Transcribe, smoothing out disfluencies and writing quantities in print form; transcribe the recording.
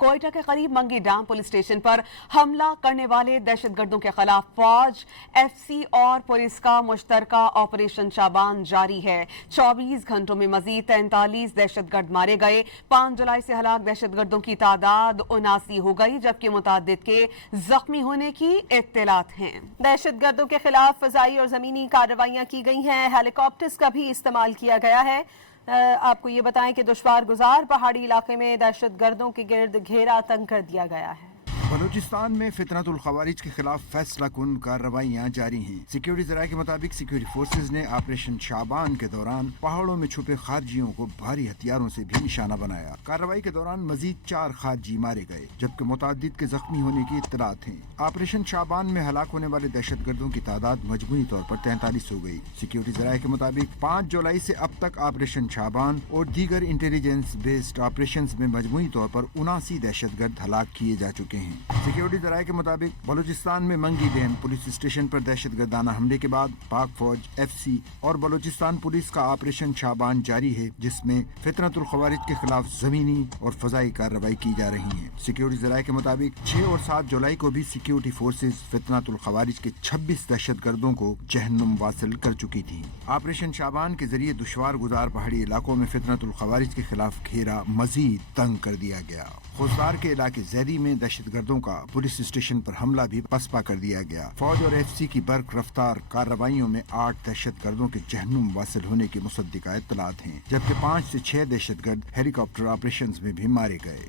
کوئٹہ کے قریب منگی ڈیم پولیس اسٹیشن پر حملہ کرنے والے دہشت گردوں کے خلاف فوج، ایف سی اور پولیس کا مشترکہ آپریشن شابان جاری ہے۔ 24 گھنٹوں میں مزید 43 دہشت گرد مارے گئے۔ 5 جولائی سے ہلاک دہشت گردوں کی تعداد 79 ہو گئی، جبکہ متعدد کے زخمی ہونے کی اطلاعات ہیں۔ دہشت گردوں کے خلاف فضائی اور زمینی کارروائیاں کی گئی ہیں، ہیلی کاپٹرز کا بھی استعمال کیا گیا ہے۔ آپ کو یہ بتائیں کہ دشوار گزار پہاڑی علاقے میں دہشت گردوں کے گرد گھیرا تنگ کر دیا گیا ہے۔ بلوچستان میں فتنۃ الخوارج کے خلاف فیصلہ کن کارروائیاں جاری ہیں۔ سیکیورٹی ذرائع کے مطابق سیکیورٹی فورسز نے آپریشن شابان کے دوران پہاڑوں میں چھپے خارجیوں کو بھاری ہتھیاروں سے بھی نشانہ بنایا۔ کارروائی کے دوران مزید 4 خارجی مارے گئے، جبکہ متعدد کے زخمی ہونے کی اطلاعات ہیں۔ آپریشن شابان میں ہلاک ہونے والے دہشت گردوں کی تعداد مجموعی طور پر 43 ہو گئی۔ سیکیورٹی ذرائع کے مطابق 5 جولائی سے اب تک آپریشن شابان اور دیگر انٹیلیجنس بیسڈ آپریشنز میں مجموعی طور پر 79 دہشت گرد ہلاک کیے جا چکے ہیں۔ سیکیورٹی ذرائع کے مطابق بلوچستان میں منگی ڈیم پولیس اسٹیشن پر دہشت گردانہ حملے کے بعد پاک فوج، ایف سی اور بلوچستان پولیس کا آپریشن شابان جاری ہے، جس میں فتنۃ الخوارج کے خلاف زمینی اور فضائی کارروائی کی جا رہی ہیں۔ سیکیورٹی ذرائع کے مطابق 6 اور 7 جولائی کو بھی سیکیورٹی فورسز فتنۃ الخوارج کے 26 دہشت گردوں کو جہنم واصل کر چکی تھیں۔ آپریشن شابان کے ذریعے دشوار گزار پہاڑی علاقوں میں فتنۃ الخوارج کے خلاف گھیرا مزید تنگ کر دیا گیا۔ خوزدار کے علاقے زیدی میں دہشت گردوں کا پولیس اسٹیشن پر حملہ بھی پسپا کر دیا گیا۔ فوج اور ایف سی کی برق رفتار کارروائیوں میں 8 دہشت گردوں کے جہنم واصل ہونے کی مصدقہ اطلاعات ہیں، جبکہ 5 سے 6 دہشت گرد ہیلی کاپٹر آپریشنز میں بھی مارے گئے۔